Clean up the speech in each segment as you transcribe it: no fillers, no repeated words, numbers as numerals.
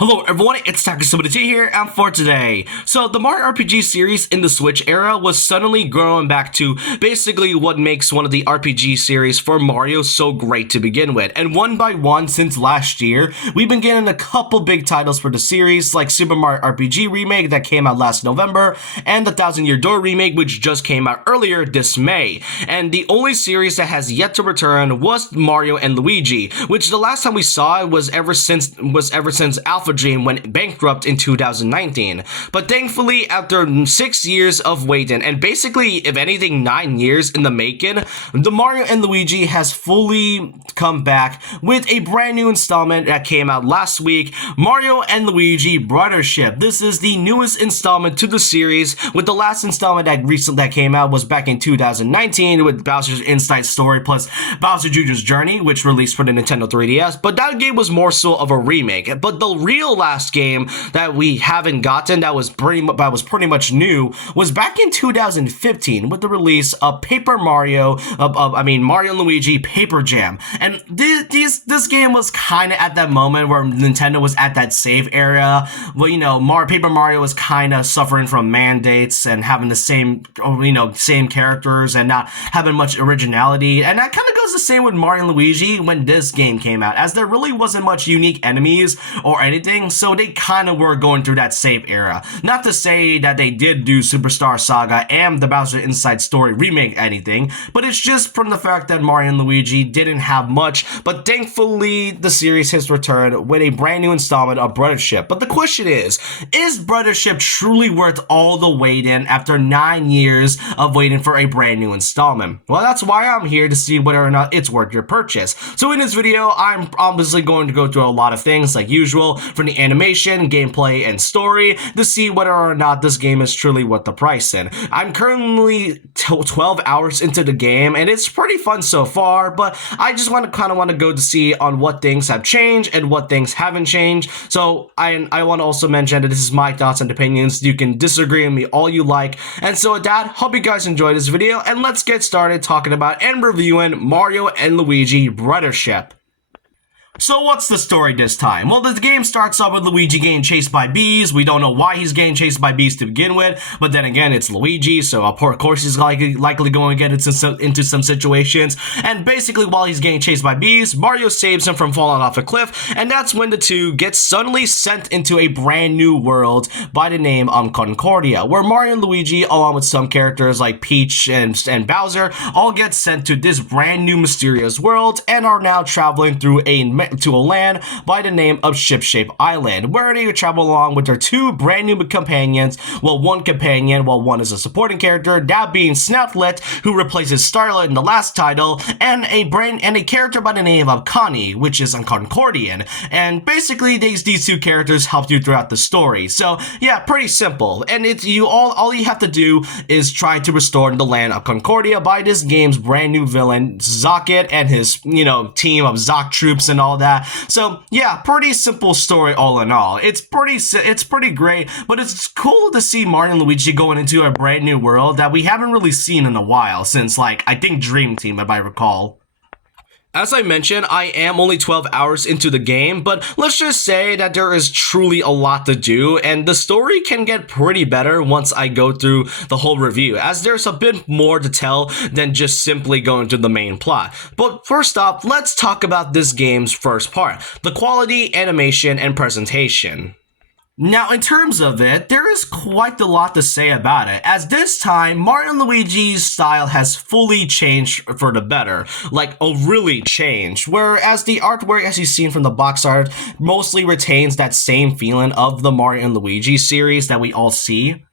Hello everyone, it's Takasubita here, and for today, the Mario RPG series in the Switch era was suddenly growing back to basically what makes one of the RPG series for Mario so great to begin with, and one by one since last year, we've been getting a couple big titles for the series, like Super Mario RPG Remake that came out last November, and the Thousand Year Door Remake which just came out earlier this May, and the only series that has yet to return was Mario and Luigi, which the last time we saw it was ever since Alpha Dream went bankrupt in 2019. But thankfully, after 6 years of waiting, and basically, if anything, 9 years in the making, the Mario and Luigi has fully come back with a brand new installment that came out last week, Mario and Luigi Brothership. This is the newest installment to the series, with the last installment that came out was back in 2019 with Bowser's Inside Story plus Bowser Jr.'s Journey, which released for the Nintendo 3DS, but that game was more so of a remake. But the real last game that we haven't gotten that was pretty much new was back in 2015 with the release of Mario and Luigi Paper Jam. And this game was kind of at that moment where Nintendo was at that save area. Well, Paper Mario was kind of suffering from mandates and having the same characters and not having much originality. And that kind of goes the same with Mario and Luigi when this game came out, as there really wasn't much unique enemies or anything, so they kind of were going through that save era. Not to say that they did do Superstar Saga and the Bowser Inside Story remake anything, but it's just from the fact that Mario and Luigi didn't have much, but thankfully the series has returned with a brand new installment of Brothership. But the question is Brothership truly worth all the waiting after 9 years of waiting for a brand new installment? Well, that's why I'm here, to see whether or not it's worth your purchase. So in this video, I'm obviously going to go through a lot of things like usual, from the animation, gameplay, and story, to see whether or not this game is truly worth the price in. I'm currently 12 hours into the game, and it's pretty fun so far, but I just want to go to see on what things have changed and what things haven't changed. So I want to also mention that this is my thoughts and opinions. You can disagree with me all you like. And so with that, hope you guys enjoyed this video, and let's get started talking about and reviewing Mario and Luigi Brothership. So what's the story this time? Well, the game starts off with Luigi getting chased by bees. We don't know why he's getting chased by bees to begin with, but then again, it's Luigi, so of course he's likely going to get into some situations. And basically, while he's getting chased by bees, Mario saves him from falling off a cliff, and that's when the two get suddenly sent into a brand new world by the name of Concordia, where Mario and Luigi, along with some characters like Peach and Bowser, all get sent to this brand new mysterious world and are now traveling through to a land by the name of Ship-Shape Island, where they travel along with their two brand new companions. Well, one companion, one is a supporting character, that being Snoutlet, who replaces Starlet in the last title, and a character by the name of Connie, which is a Concordian. And basically, these two characters help you throughout the story. So yeah, pretty simple. And all you have to do is try to restore the land of Concordia by this game's brand new villain, Zocket, and his team of Zoc troops and all that. So yeah, pretty simple story all in all. It's pretty great, but it's cool to see Mario and Luigi going into a brand new world that we haven't really seen in a while, since I think Dream Team, if I recall. As I mentioned, I am only 12 hours into the game, but let's just say that there is truly a lot to do, and the story can get pretty better once I go through the whole review, as there's a bit more to tell than just simply going through the main plot. But first off, let's talk about this game's first part, the quality, animation, and presentation. Now, in terms of it, there is quite a lot to say about it, as this time, Mario and Luigi's style has fully changed for the better, really changed, whereas the artwork, as you've seen from the box art, mostly retains that same feeling of the Mario and Luigi series that we all see.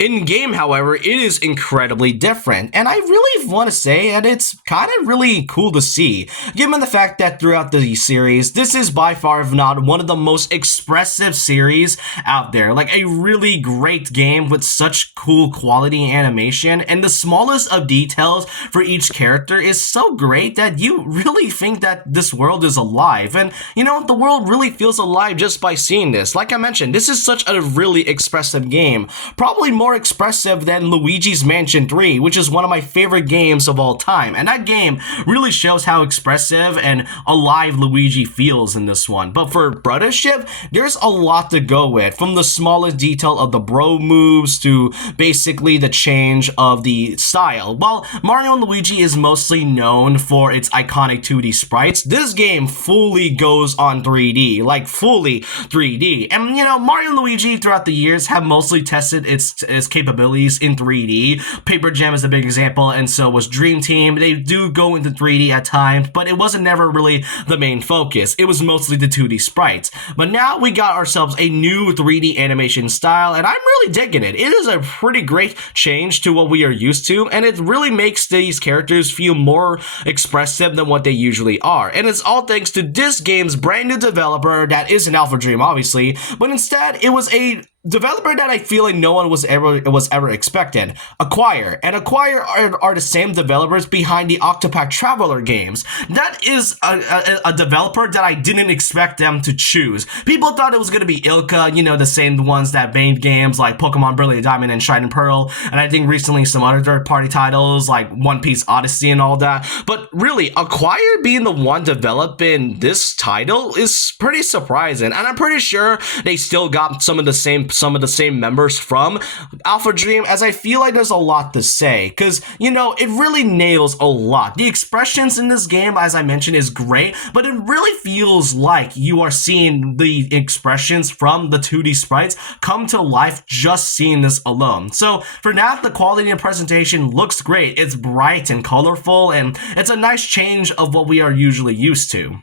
In-game, however, it is incredibly different, and I really want to say that it's kind of really cool to see, given the fact that throughout the series, this is by far, if not, one of the most expressive series out there. A really great game with such cool quality animation, and the smallest of details for each character is so great that you really think that this world is alive, and the world really feels alive just by seeing this. Like I mentioned, this is such a really expressive game, probably more more expressive than Luigi's Mansion 3, which is one of my favorite games of all time. And that game really shows how expressive and alive Luigi feels in this one. But for Brothership, there's a lot to go with, from the smallest detail of the bro moves to basically the change of the style. While Mario and Luigi is mostly known for its iconic 2D sprites, this game fully goes on 3D, like fully 3D. And you know, Mario and Luigi throughout the years have mostly tested its capabilities in 3D. Paper Jam is a big example, and so was Dream Team. They do go into 3D at times, but it wasn't never really the main focus. It was mostly the 2D sprites. But now we got ourselves a new 3D animation style, and I'm really digging it. It is a pretty great change to what we are used to, and it really makes these characters feel more expressive than what they usually are. And it's all thanks to this game's brand new developer that is an Alpha Dream, obviously, but instead it was a developer that I feel like no one was ever expecting. Acquire. And Acquire are the same developers behind the Octopath Traveler games. That is a developer that I didn't expect them to choose. People thought it was going to be Ilka, you know, the same ones that made games like Pokemon Brilliant Diamond and Shining Pearl, and I think recently some other third-party titles like One Piece Odyssey and all that. But really, Acquire being the one developing this title is pretty surprising, and I'm pretty sure they still got some of the same members from Alpha Dream, as I feel like there's a lot to say, because, you know, it really nails a lot. The expressions in this game, as I mentioned, is great, but it really feels like you are seeing the expressions from the 2D sprites come to life just seeing this alone. So for now, the quality and presentation looks great. It's bright and colorful, and it's a nice change of what we are usually used to.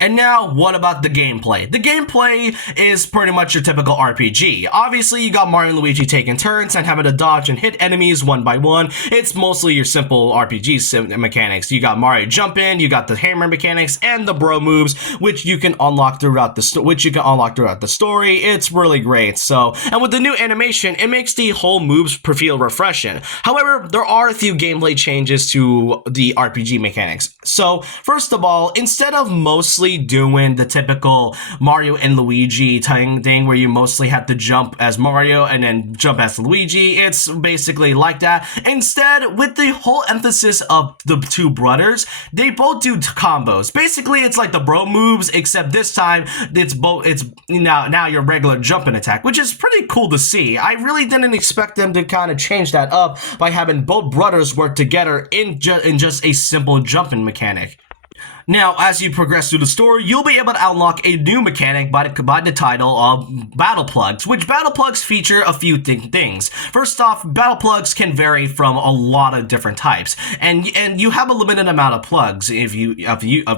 And now, what about the gameplay? The gameplay is pretty much your typical RPG. Obviously, you got Mario and Luigi taking turns and having to dodge and hit enemies one by one. It's mostly your simple RPG mechanics. You got Mario jumping, you got the hammer mechanics, and the bro moves, which you can unlock throughout the story. It's really great. So, and with the new animation, it makes the whole moves feel refreshing. However, there are a few gameplay changes to the RPG mechanics. So, first of all, instead of mostly doing the typical Mario and Luigi thing where you mostly have to jump as Mario and then jump as Luigi, it's basically like that. Instead, with the whole emphasis of the two brothers, they both do combos. Basically, it's like the bro moves, except this time it's now your regular jumping attack, which is pretty cool to see. I really didn't expect them to kind of change that up by having both brothers work together in just a simple jumping mechanic. Now, as you progress through the story, you'll be able to unlock a new mechanic by the title of Battle Plugs, which Battle Plugs feature a few things. First off, Battle Plugs can vary from a lot of different types, and you have a limited amount of plugs of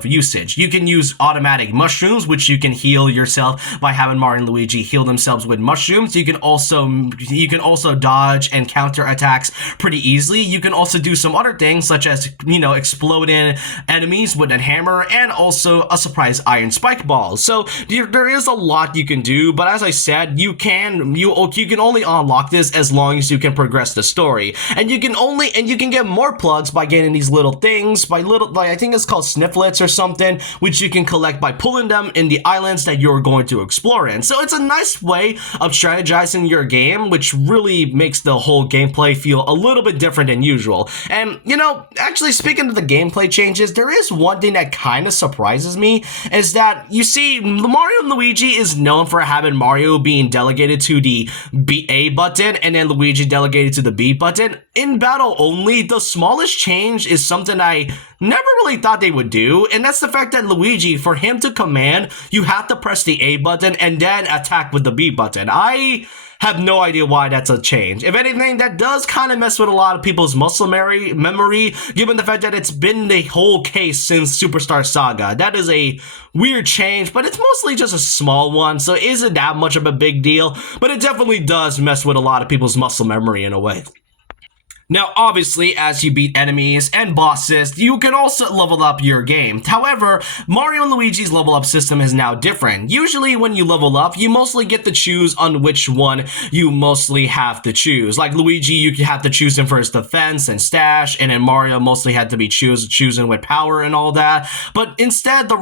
usage. You can use automatic mushrooms, which you can heal yourself by having Mario and Luigi heal themselves with mushrooms. You can also dodge and counter attacks pretty easily. You can also do some other things, such as, you know, exploding enemies with a hammer, and also a surprise iron spike ball. So there is a lot you can do, but as I said, you can only unlock this as long as you can progress the story, and you can get more plugs by getting these little things, like I think it's called snifflets or something, which you can collect by pulling them in the islands that you're going to explore in. So it's a nice way of strategizing your game, which really makes the whole gameplay feel a little bit different than usual. And you know, actually, speaking of the gameplay changes, there is one thing that kind of surprises me, is that, you see, Mario and Luigi is known for having Mario being delegated to the A button and then Luigi delegated to the B button. In battle only, the smallest change is something I never really thought they would do, and that's the fact that Luigi, for him to command, you have to press the A button and then attack with the B button. I have no idea why that's a change. If anything, that does kind of mess with a lot of people's muscle memory, given the fact that it's been the whole case since Superstar Saga. That is a weird change, but it's mostly just a small one, so it isn't that much of a big deal, but it definitely does mess with a lot of people's muscle memory in a way. Now, obviously, as you beat enemies and bosses, you can also level up your game. However, Mario and Luigi's level up system is now different. Usually, when you level up, you mostly get to choose on which one you mostly have to choose. Like Luigi, you have to choose him for his defense and stash, and then Mario mostly had to be chosen with power and all that. But instead, the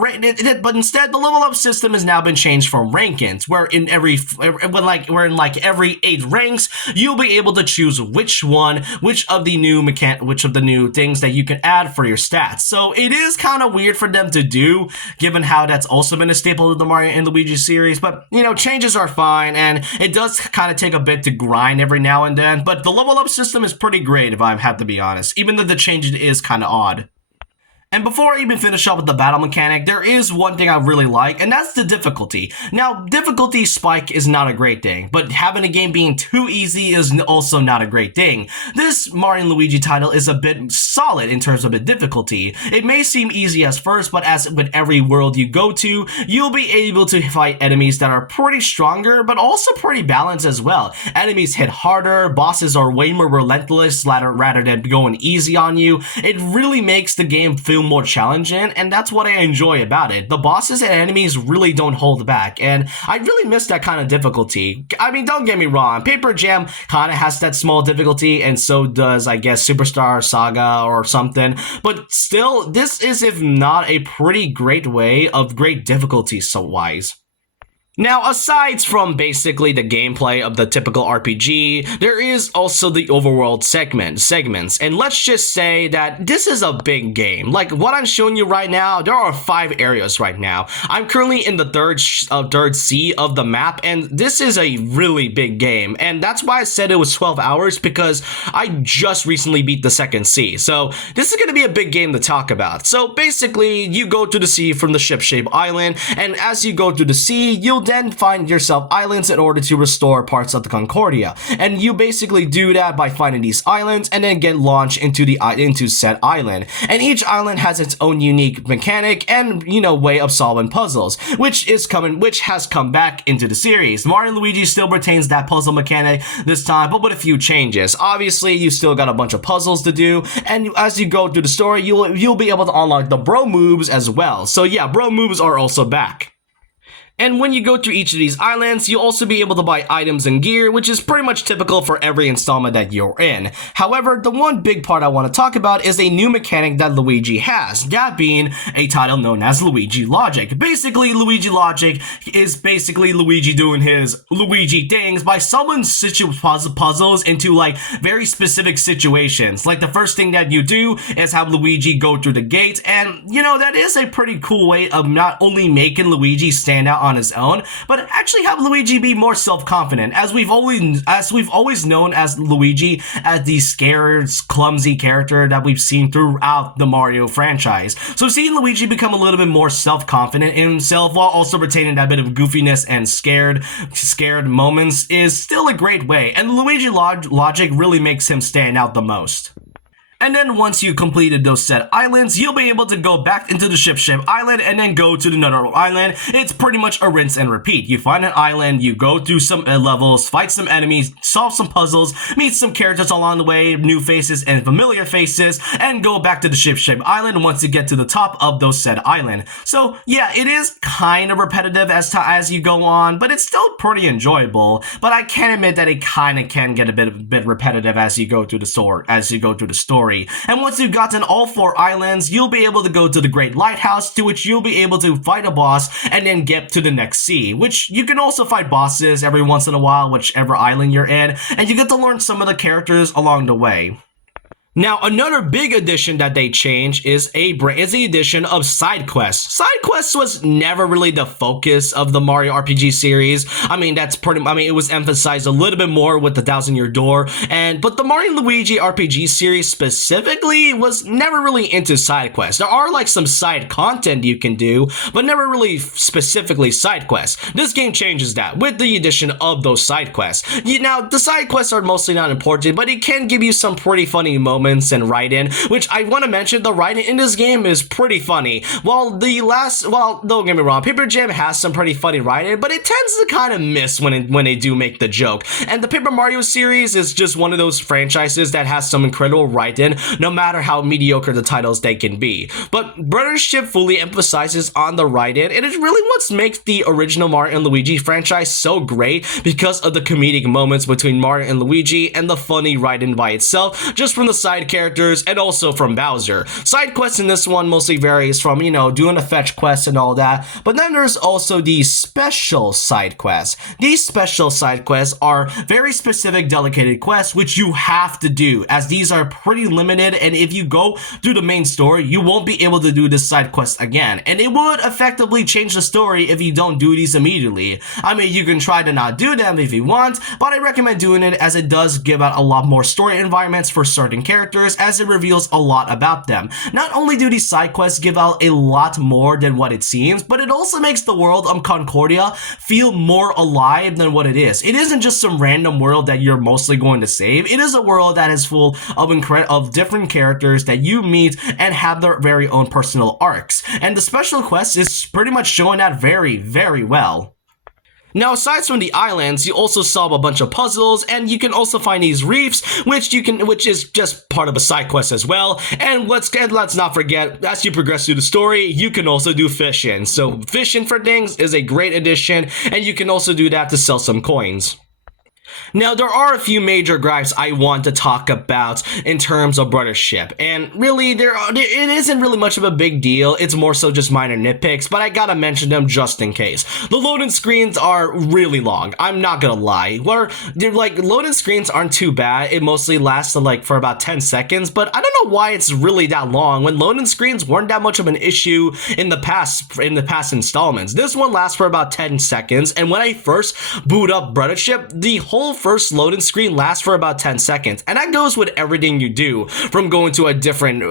level up system has now been changed from rankings, where in every every 8 ranks, you'll be able to choose which of the new things that you can add for your stats. So it is kind of weird for them to do, given how that's also been a staple of the Mario and Luigi series. But changes are fine, and it does kind of take a bit to grind every now and then. But the level up system is pretty great, if I have to be honest, even though the change is kind of odd. And before I even finish up with the battle mechanic, there is one thing I really like, and that's the difficulty. Now, difficulty spike is not a great thing, but having a game being too easy is also not a great thing. This Mario & Luigi title is a bit solid in terms of the difficulty. It may seem easy as first, but as with every world you go to, you'll be able to fight enemies that are pretty stronger, but also pretty balanced as well. Enemies hit harder, bosses are way more relentless rather than going easy on you. It really makes the game feel more challenging, and that's what I enjoy about it. The bosses and enemies really don't hold back, and I really miss that kind of difficulty. I mean, don't get me wrong, Paper Jam kind of has that small difficulty, and so does, I guess, Superstar Saga or something, but still, this is, if not, a pretty great way of great difficulty wise. Now, aside from basically the gameplay of the typical RPG, there is also the overworld segments, and let's just say that this is a big game. Like what I'm showing you right now, there are 5 areas right now. I'm currently in the third sea of the map, and this is a really big game, and that's why I said it was 12 hours, because I just recently beat the second sea. So this is going to be a big game to talk about. So basically, you go to the sea from the ship-shaped island, and as you go through the sea, you'll then find yourself islands in order to restore parts of the Concordia, and you basically do that by finding these islands and then get launched into said island. And each island has its own unique mechanic and way of solving puzzles, which has come back into the series. Mario & Luigi still retains that puzzle mechanic this time, but with a few changes. Obviously, you still got a bunch of puzzles to do, and as you go through the story, you'll be able to unlock the bro moves as well. So yeah, bro moves are also back. And when you go to each of these islands, you'll also be able to buy items and gear, which is pretty much typical for every installment that you're in. However, the one big part I want to talk about is a new mechanic that Luigi has, that being a title known as Luigi Logic. Basically, Luigi Logic is basically Luigi doing his Luigi things by solving puzzles into very specific situations. Like the first thing that you do is have Luigi go through the gate, and that is a pretty cool way of not only making Luigi stand out on his own, but actually have Luigi be more self-confident, as we've always known as Luigi as the scared, clumsy character that we've seen throughout the Mario franchise. So seeing Luigi become a little bit more self-confident in himself while also retaining that bit of goofiness and scared moments is still a great way, and Luigi Logic really makes him stand out the most. And then once you completed those set islands, you'll be able to go back into the ship-shaped island and then go to another island. It's pretty much a rinse and repeat. You find an island, you go through some levels, fight some enemies, solve some puzzles, meet some characters along the way, new faces and familiar faces, and go back to the ship-shaped island once you get to the top of those set island. So yeah, it is kind of repetitive as you go on, but it's still pretty enjoyable. But I can admit that it kind of can get a bit repetitive as you go through the story. And once you've gotten all 4 islands, you'll be able to go to the Great Lighthouse, to which you'll be able to fight a boss and then get to the next sea, which you can also fight bosses every once in a while, whichever island you're in, and you get to learn some of the characters along the way. Now, another big addition that they changed is the addition of side quests. Side quests was never really the focus of the Mario RPG series. I mean, it was emphasized a little bit more with the Thousand Year Door, but the Mario & Luigi RPG series specifically was never really into side quests. There are some side content you can do, but never really specifically side quests. This game changes that with the addition of those side quests. Now, the side quests are mostly not important, but it can give you some pretty funny moments moments and writing, which I want to mention, the writing in this game is pretty funny. Well, don't get me wrong, Paper Jam has some pretty funny writing, but it tends to kind of miss when they do make the joke. And the Paper Mario series is just one of those franchises that has some incredible writing, no matter how mediocre the titles they can be. But Brothership fully emphasizes on the writing, and it really what makes the original Mario and Luigi franchise so great because of the comedic moments between Mario and Luigi and the funny writing by itself, just from the side characters and also from Bowser. Side quests in this one mostly varies from, doing a fetch quest and all that, but then there's also these special side quests. These special side quests are very specific, dedicated quests which you have to do, as these are pretty limited, and if you go through the main story, you won't be able to do this side quest again, and it would effectively change the story if you don't do these immediately. I mean, you can try to not do them if you want, but I recommend doing it as it does give out a lot more story environments for certain characters, as it reveals a lot about them. Not only do these side quests give out a lot more than what it seems, but it also makes the world of Concordia feel more alive than what it is. It isn't just some random world that you're mostly going to save. It is a world that is full of different characters that you meet and have their very own personal arcs. And the special quest is pretty much showing that very, very well. Now, aside from the islands, you also solve a bunch of puzzles, and you can also find these reefs, which is just part of a side quest as well. And let's not forget, as you progress through the story, you can also do fishing. So fishing for things is a great addition, and you can also do that to sell some coins. Now, there are a few major gripes I want to talk about in terms of Brothership, and really, it isn't really much of a big deal. It's more so just minor nitpicks, but I gotta mention them just in case. The loading screens are really long. I'm not gonna lie. Loading screens aren't too bad. It mostly lasts for about 10 seconds, but I don't know why it's really that long when loading screens weren't that much of an issue in the past installments. This one lasts for about 10 seconds, and when I first boot up Brothership, the whole first loading screen lasts for about 10 seconds, and that goes with everything you do, from going to a different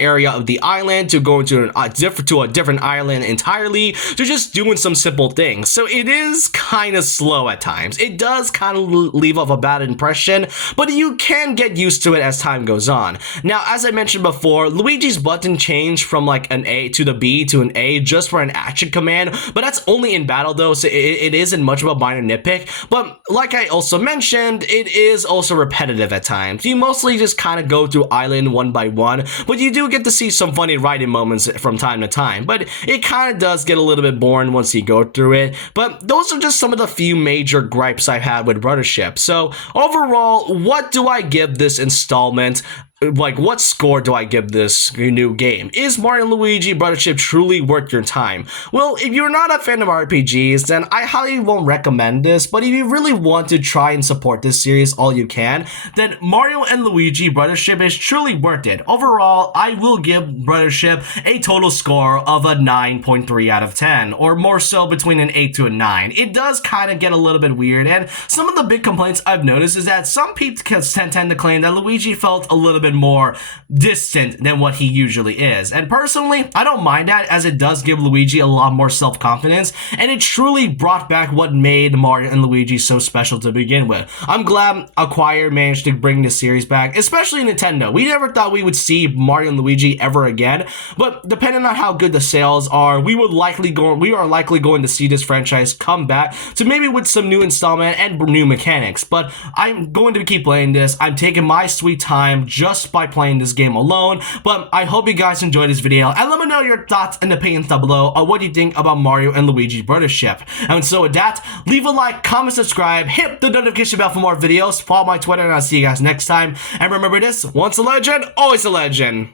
area of the island, to going to a different island entirely, to just doing some simple things. So it is kind of slow at times. It does kind of leave off a bad impression, but you can get used to it as time goes on. Now, as I mentioned before, Luigi's button changed from an A to the B to an A just for an action command, but that's only in battle though, so it isn't much of a minor nitpick. But like I also mentioned, it is also repetitive at times. You mostly just kind of go through island one by one, but you do get to see some funny writing moments from time to time, but it kind of does get a little bit boring once you go through it. But those are just some of the few major gripes I've had with Brothership. So overall, what do I give this installment? What score do I give this new game? Is Mario & Luigi Brothership truly worth your time? Well, if you're not a fan of RPGs, then I highly won't recommend this, but if you really want to try and support this series all you can, then Mario & Luigi Brothership is truly worth it. Overall, I will give Brothership a total score of a 9.3 out of 10, or more so between an 8 to a 9. It does kind of get a little bit weird, and some of the big complaints I've noticed is that some people tend to claim that Luigi felt a little bit more distant than what he usually is. And personally, I don't mind that, as it does give Luigi a lot more self-confidence, and it truly brought back what made Mario and Luigi so special to begin with. I'm glad Acquire managed to bring this series back, especially Nintendo. We never thought we would see Mario and Luigi ever again, but depending on how good the sales are, we are likely going to see this franchise come back to maybe with some new installment and new mechanics. But I'm going to keep playing this. I'm taking my sweet time just by playing this game alone. But I hope you guys enjoyed this video, and let me know your thoughts and opinions down below on what you think about Mario and Luigi Brothership. And so with that, leave a like, comment, subscribe, hit the notification bell for more videos, follow my Twitter, and I'll see you guys next time. And remember this, once a legend, always a legend.